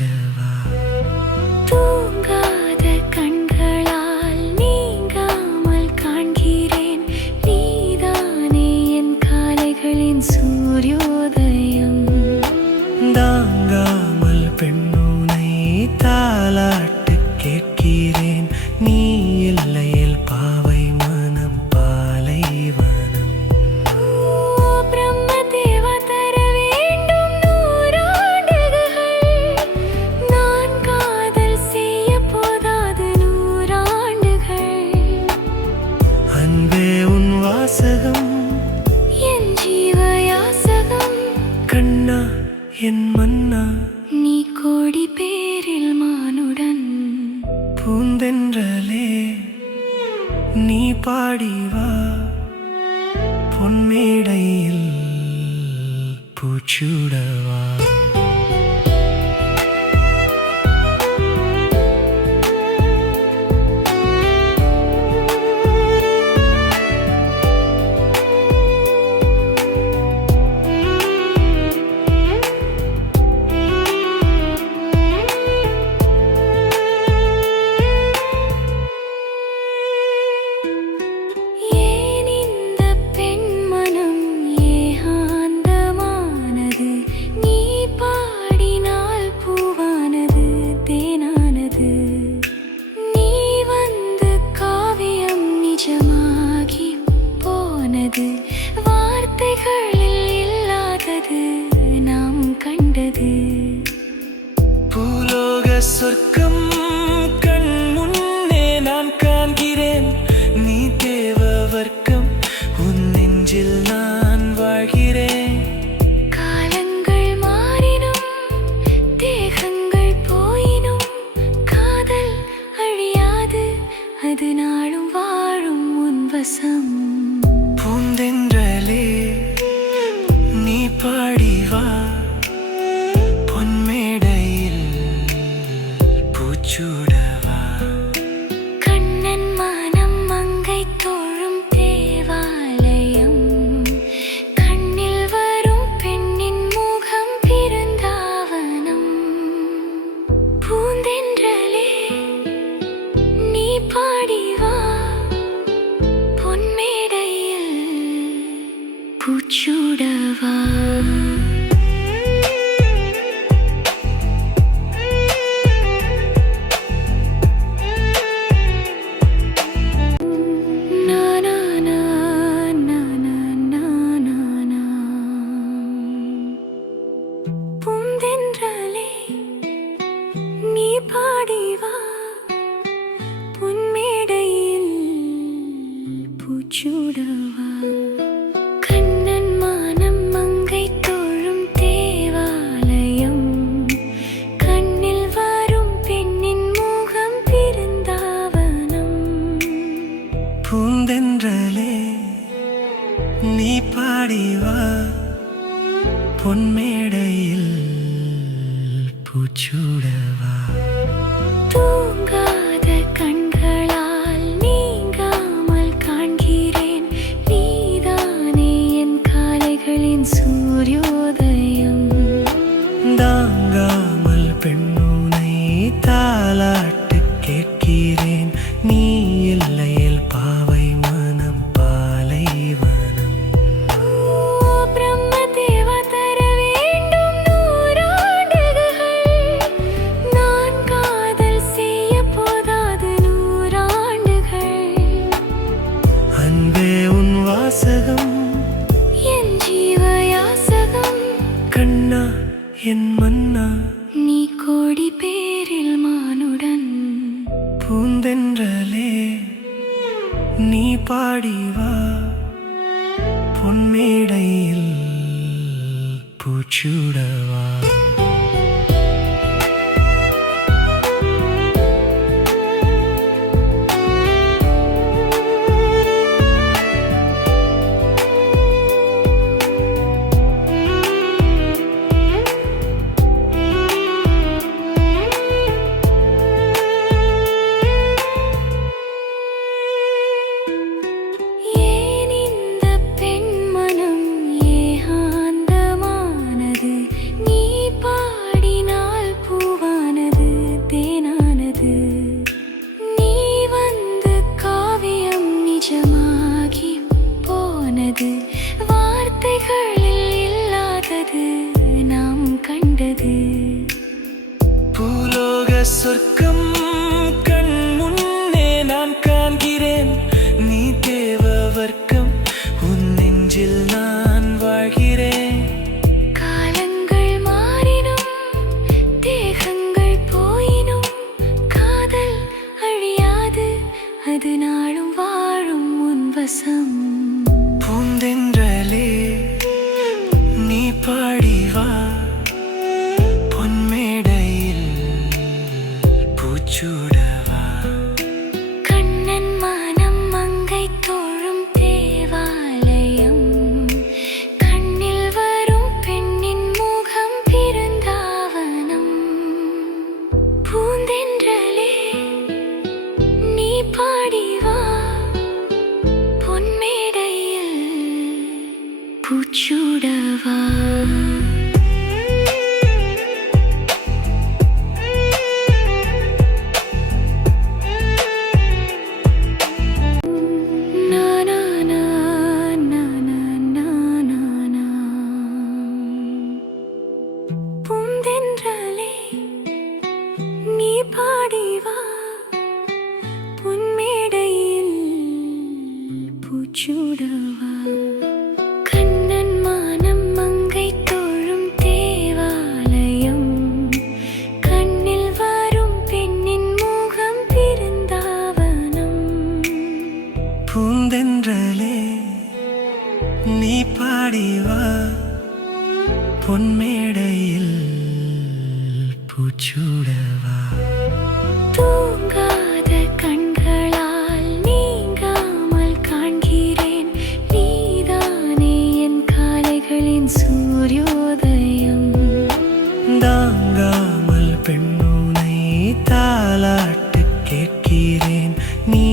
live. என் மன்னா. நீ கோடி பேரில் மானுடன். பூந்தென்றலே நீ பாடி வா பொன்மேடையில் பூச்சுட కూర్చోడవా? பூந்தென்றலே நீ பாடிவா பொன்மேடையில் பூச்சூடவா? தூங்காத கண்களால் நீங்காமல் காண்கிறேன் நீதானே என் காலைகளின் சூரியோ பாடலே நீ பாடிவா பொன்மேடையில் பூச்சுடவா பூச்சூடவா? தூங்காத கண்களால் நீங்காமல் காண்கிறேன். நீதானே என் காலைகளின் சூரியோதயம். தாங்காமல் பெண்ணுனை தாளாட்டு கேட்கிறேன். நீ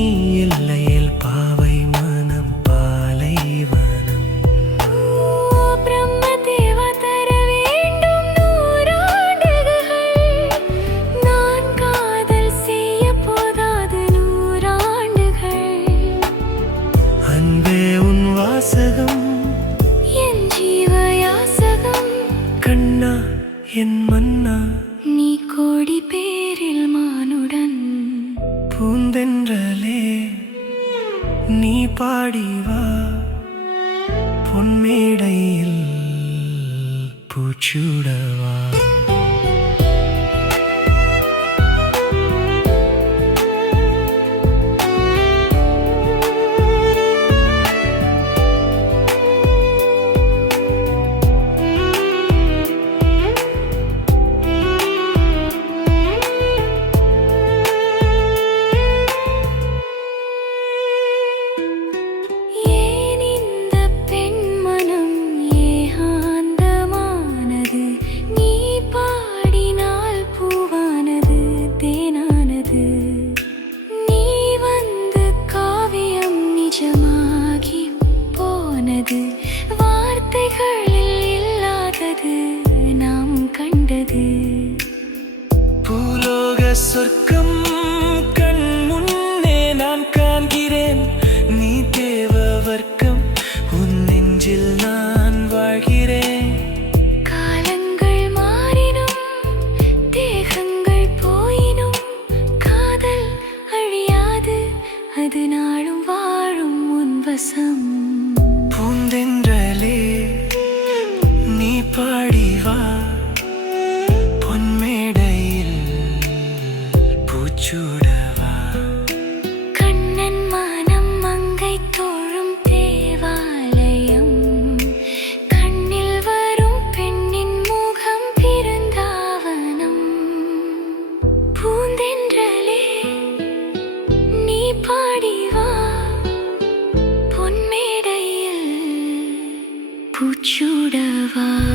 survive.